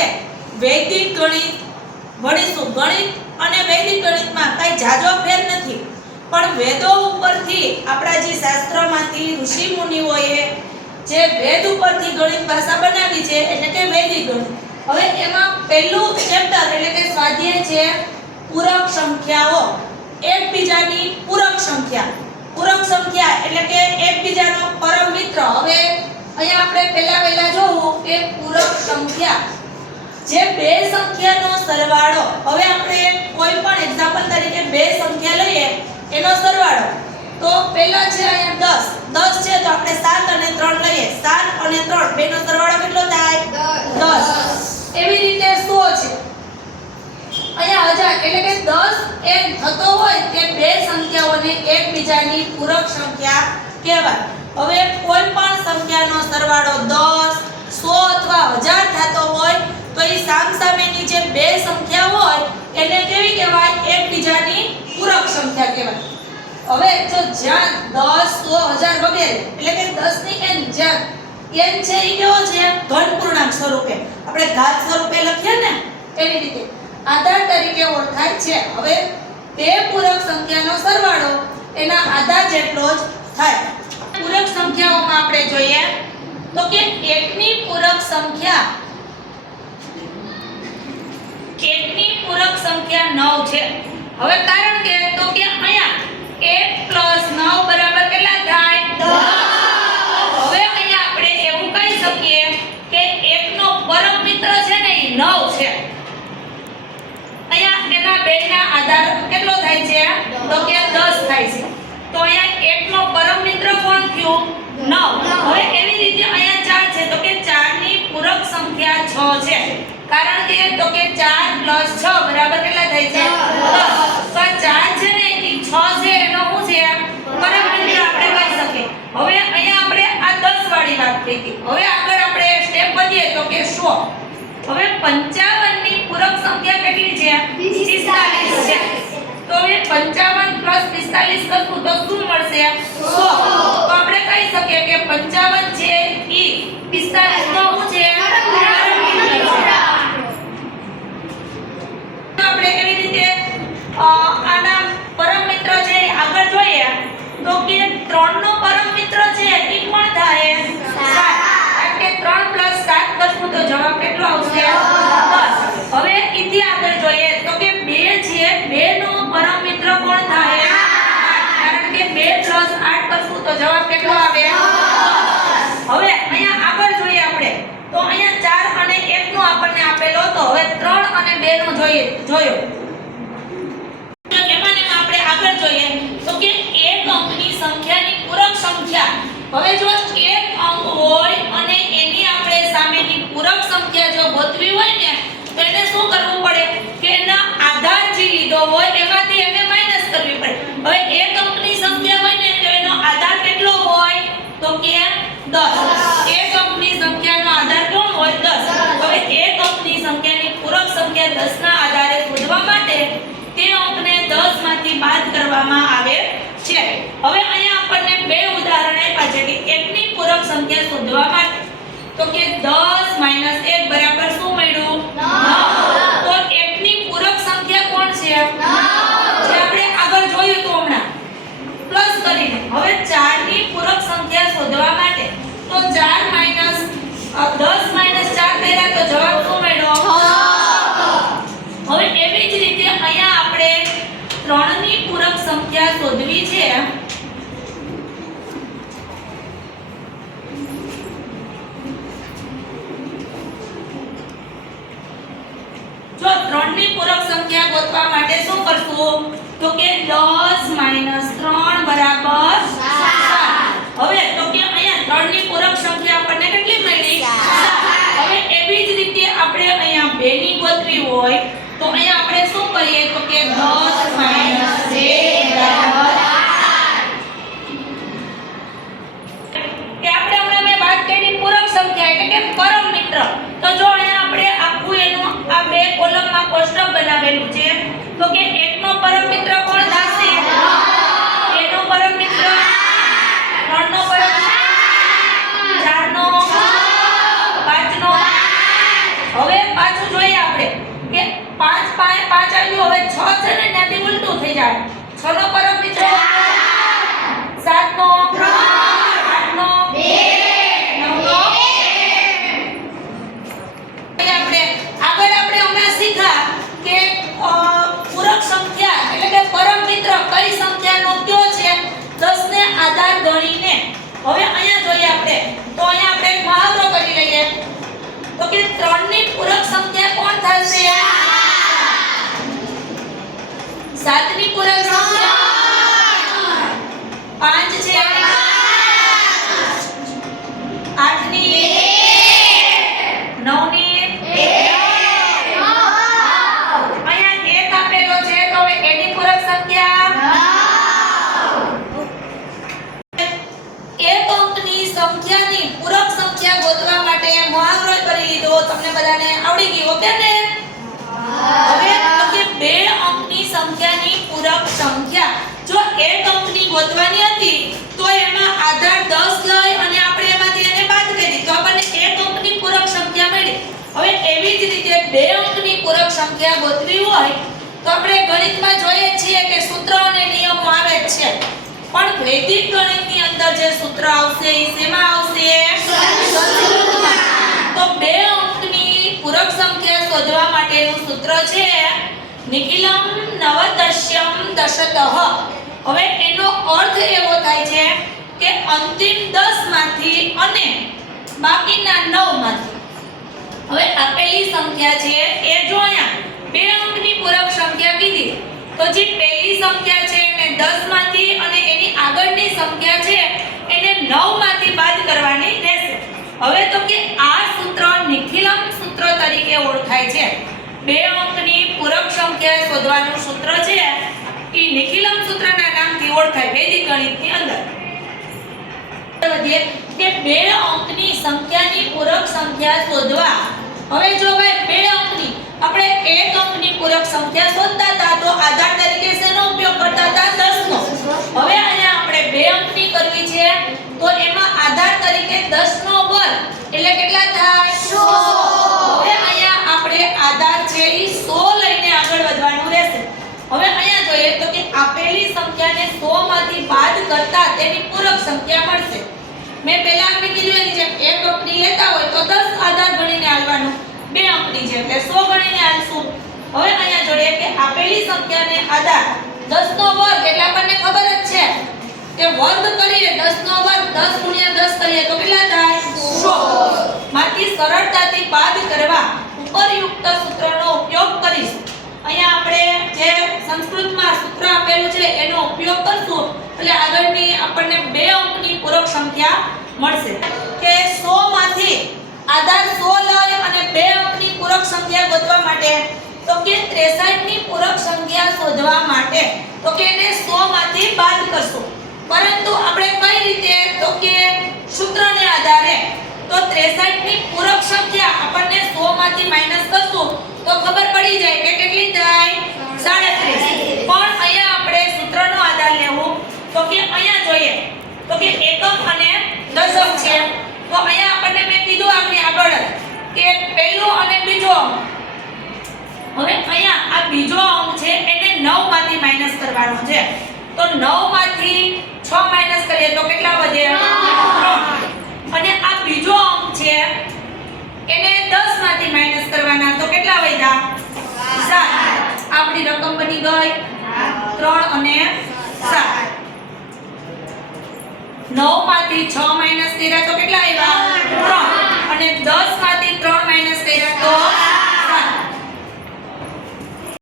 આપણે વૈદિક ગણિત ભણીશું। ગણિત અને વૈદિક ગણિતમાં કઈ જાજો ફેર નથી, પણ વેદો ઉપરથી આપણા જે શાસ્ત્રમાંથી ઋષિ મુનિઓએ જે વેદ ઉપરથી ગણિત ભાષા બનાવી છે એટલે કે વૈદિક ગણિત। હવે એમાં પહેલું ચેપ્ટર એટલે કે સ્વાધ્યાય છે પૂરક સંખ્યાઓ, એકબીજાની પૂરક સંખ્યા। પૂરક સંખ્યા એટલે કે એકબીજાનો પરમ મિત્ર। હવે અહીંયા આપણે પહેલા જોવું કે પૂરક સંખ્યા જે બે સંખ્યાનો સરવાળો, હવે આપણે કોઈ પણ એક્ઝામ્પલ તરીકે બે સંખ્યા લઈએ એનો સરવાળો, તો પહેલા છે અહીંયા 10 છે તો આપણે 7 અને 3 લઈએ, 7 અને 3 બેનો સરવાળો કેટલો થાય? 10। એવી રીતે 100 છે, અહીંયા 1000 એટલે કે 10 એમ થતો હોય કે બે સંખ્યાઓને એકબીજાની પૂરક સંખ્યા કહેવાય। હવે કોઈ પણ સંખ્યાનો સરવાળો 10, 100 અથવા 1000 થતો હોય તો એ સામસામેની જે બે સંખ્યા હોય એને કેવી કહેવાય? એકબીજાની પૂરક સંખ્યા કહેવાય। હવે જો જ્યાં 10, 100, 1000 વગેરે એટલે કે 10 ની n, જ્યાં n છે એ કેવો છે? ધન પૂર્ણાંક સ્વરૂપે, આપણે ઘાત સ્વરૂપે લખીએ ને એવી રીતે આધાર તરીકે ઓળખાય છે। હવે બે પૂરક સંખ્યાનો સરવાળો એના આધાર જેટલો જ થાય। પૂરક સંખ્યાઓમાં આપણે જોઈએ તો કે એકની પૂરક સંખ્યા 9 છે। હવે કારણ કે તો કે અહીંયા 1 + 9 બરાબર કેટલા થાય? 10। હવે અહીંયા આપણે એવું કહી શકીએ કે 1 નો પરમ મિત્ર છે ને એ 9 છે। અહીંયા એના બેના આધાર કેટલો થાય છે? તો કે 10 થાય છે। તો અહીંયા 1 નો પરમ મિત્ર કોણ થયું? 9। હવે એવી રીતે અહીંયા 4 છે તો કે 4 ની પૂરક સંખ્યા 6 છે। કારણ કે તો કે 4 + 6 બરાબર કેટલા થાય છે? 10। તો 4 છે ને એ 6 છે એનો શું છે? પરમ મિત્ર આપણે કહી શકીએ। હવે અહીંયા આપણે આ 10 વાળી વાત થઈ ગઈ। હવે આગળ આપણે સ્ટેપ વધીએ તો કે 100। હવે 55 ની પૂરક સંખ્યા કેટલી છે? 45 છે। તો હવે 55 + 45 કરશું તો શું મળશે? 100। તો આપણે કહી શકીએ કે 55 છે ઈ 45 નો શું છે? આપણે એવી રીતે આના પરમ મિત્ર છે આગળ જોઈએ તો કે 3 નો પરમ મિત્ર છે એ કોણ થાય? 7। કારણ કે 3 + 7 કરશું તો જવાબ કેટલો આવશે? 10। હવે ઇથી આગળ જોઈએ તો કે 2 છે, 2 નો પરમ મિત્ર કોણ થાય? 8। કારણ કે 2 + 8 કરશું તો જવાબ કેટલો આવે? 10। હવે અહીંયા આગળ જોઈએ આપણે તો અહીંયા 4 અને 1 નો આપણને આપેલો તો હવે 3 અને 2 નો જોયો એમાં આપણે આગળ જોઈએ તો કે એક અંકની સંખ્યાની પૂરક સંખ્યા। હવે જો એક અંક હોય અને એની આપણે સામેની પૂરક સંખ્યા જો ગોતવી હોય ને તો એને શું કરવું પડે કે એના આધાર જે લીધો હોય એમાંથી એને માઈનસ કરવી પડે। હવે એક અંકની સંખ્યા હોય ને તો એનો આધાર કેટલો હોય? તો કે 10। એક અંકની સંખ્યાનો આધાર કોણ હોય? 10। હવે એક અંકની સંખ્યાની પૂરક સંખ્યા 10 ના આધારે શોધવા માટે તે અંકને 10 માંથી બાદ કરવામાં આવે છે। હવે અહીંયા આપણને બે ઉદાહરણ આપ્યા છે કે એકની પૂરક સંખ્યા શોધવા માટે તો કે 10 - 1 બરાબર શું મળ્યું? 9। તો એકની પૂરક સંખ્યા કોણ છે? 9। જે આપણે આગળ જોયું તો હમણાં પ્લસ કરીને હવે 4 ની પૂરક સંખ્યા શોધવા માટે તો 4 - 10 - 4 કર્યા તો જવાબ શું મળ્યો? 6। હવે એવી જ રીતે અહીંયા આપણે 3 ની પૂરક સંખ્યા શોધવી છે જો 3 ની પૂરક સંખ્યા ગોતવા માટે શું કરશું તો કે 10 - 3 બરાબર 7। હવે તો કે અહીંયા 3 ની પૂરક સંખ્યા આપણને કેટલી મળી? 7। હવે એવી જ રીતે આપણે અહીંયા 2 ની ગોતવી હોય તો અહીંયા આપણે શું કરીએ તો કે 10 - 2 બરાબર 8। કે આપણે હમણાં મેં વાત કરી પૂરક સંખ્યા એટલે કે પરમ મિત્ર। તો જો અહીંયા આપણે આખું એનું આ બે કોલમમાં કોષ્ટક બનાવેલું છે તો કે 1 નો પરમ મિત્ર કોણ થશે? 2 નો પરમ મિત્ર, 3 નો પરમ મિત્ર, 4 નો, 5 નો, હવે 5 5 આવ્યું, હવે 6 છે ને ત્યાંથી ઉલટું થઈ જાય. 6 નો પરમ મિત્રો 7 નો 8 નો 9 નો આપણે આગળ હમણાં શીખ્યા કે પૂરક સંખ્યા એટલે કે પરમ મિત્ર કઈ સંખ્યાનો કયો છે 10 ને આધાર ગણીને. હવે અહીંયા જોઈએ આપણે તો અહીંયા આપણે એક મહાવરો કરી લઈએ તો કે 3 ની પૂરક સંખ્યા કોણ થશે? 7 ની પૂરક સંખ્યા 5 છે, 8 ની 9 ની અહીંયા 1 આપેલો છે તો હવે એની પૂરક સંખ્યા એક અંકની સંખ્યાની પૂરક સંખ્યા ગોતવા માટે મહાવરો કરી લીધો. તમને બધાને આવડી ગયું ઓકે ને? હવે તો કે બે અંકની સંખ્યાની પૂરક સંખ્યા જો એક અંકની ગોતવાની હતી તો એમાં આધાર 10 લઈ અને આપણે એમાંથી એને બાદ કરી તો આપણને એક અંકની પૂરક સંખ્યા મળી. હવે એવી જ રીતે બે અંકની પૂરક સંખ્યા ગોતવી હોય તો આપણે ગણિતમાં જોઈએ છીએ કે સૂત્ર અને નિયમો આવે જ છે, પણ વૈદિક ગણિતની અંદર જે સૂત્ર આવશે એ શેમાં આવશે? સંસ્કૃતમાં. તો બે અંકની પૂરક સંખ્યા શોધવા માટેનું સૂત્ર છે નિખિલમ નવદશ્યમ દશતઃ. હવે એનો અર્થ એવો થાય છે કે અંતિમ 10 માંથી અને બાકીના 9 માંથી. હવે આપેલી સંખ્યા છે એ જો અહીંયા બે અંકની પૂરક સંખ્યા કીધી તો જે પહેલી સંખ્યા છે એને 10 માંથી અને એની આગળની સંખ્યા છે એને 9 માંથી બાદ કરવાની રહેશે. હવે તો કે આ સૂત્ર નિખિલમ સૂત્ર તરીકે ઓળખાય છે. બે અંકની પૂરક સંખ્યા શોધવાનું સૂત્ર છે એ નિખિલમ સૂત્રના નામથી ઓળખાય વૈદિક ગણિતની અંદર. વધીએ કે બે અંકની સંખ્યાની પૂરક સંખ્યા શોધવા. હવે જો ભાઈ બે અંકની આપણે એક અંકની પૂરક સંખ્યા શોધતા હતા તો આધાર તરીકે શેનો ઉપયોગ કરતા હતા? 10 નો. હવે અહીંયા આપણે બે અંકની કરવી છે તો એમાં આધાર તરીકે 10 નો વર્ગ એટલે કેટલા થાય? 100. હવે અહીંયા આપણે આધાર છે એ 100 લઈને આગળ વધવાનું રહેશે. હવે અહીંયા જોઈએ તો કે આપેલી સંખ્યાને 100 માંથી બાદ કરતા તેની પૂરક સંખ્યા મળશે. મેં પહેલા આપણે કીધું એની જેમ એક અંકની લેતા હોય તો 10 આધાર ગણીને આલવાનું, બે અંકની છે એટલે 100 ગણીને આલશું. હવે અહીંયા જોઈએ કે આપેલી સંખ્યાને આધાર 10 નો વર્ગ એટલે આપણને ખબર જ છે કે વર્ગ કરીએ 10 નો વર્ગ 10 ગુણ્યા 10 કરીએ તો કેટલા થાય? 100. માંથી સરળતાથી બાદ કરવા ઉપરયુક્ત સૂત્રનો ઉપયોગ કરીશું. અહીંયા આપણે જે સંસ્કૃતમાં સૂત્ર આપેલું છે એનો ઉપયોગ કરશું એટલે આગળની આપણને બે અંકની પૂરક સંખ્યા મળશે કે 100 માંથી આધાર 100 લઈ અને બે અંકની પૂરક સંખ્યા ગોતવા માટે તો કે 63 ની પૂરક સંખ્યા શોધવા માટે તો કે એને 100 માંથી બાદ કરશું. પરંતુ આપણે કઈ રીતે? તો કે સૂત્રને આધારે તો 63 ની પૂરક સંખ્યા આપણને 100 માંથી માઈનસ કરશું તો ખબર પડી જાય કે કેટલી થાય? 37. પણ અહીંયા આપણે સૂત્રનો આધાર લેવું તો કે અહીંયા જોઈએ તો કે એકમ અને દશક છે તો અહીંયા આપણને મેં કીધું આગળ કે પહેલો અને બીજો અંક. હવે અહીંયા આ બીજો અંક છે એને 9 માંથી માઈનસ કરવાનો છે તો 9 માંથી 6 માઈનસ કરીએ તો કેટલા વધે? 3. અને આ બીજો અંક છે એને 10 માંથી માઈનસ કરવાના તો કેટલા વધ્યા? 7. આપણી રકમ બની ગઈ 3 અને 7. 9 માંથી 6 માઈનસ કર્યા તો કેટલા આવ્યા? 3. અને 10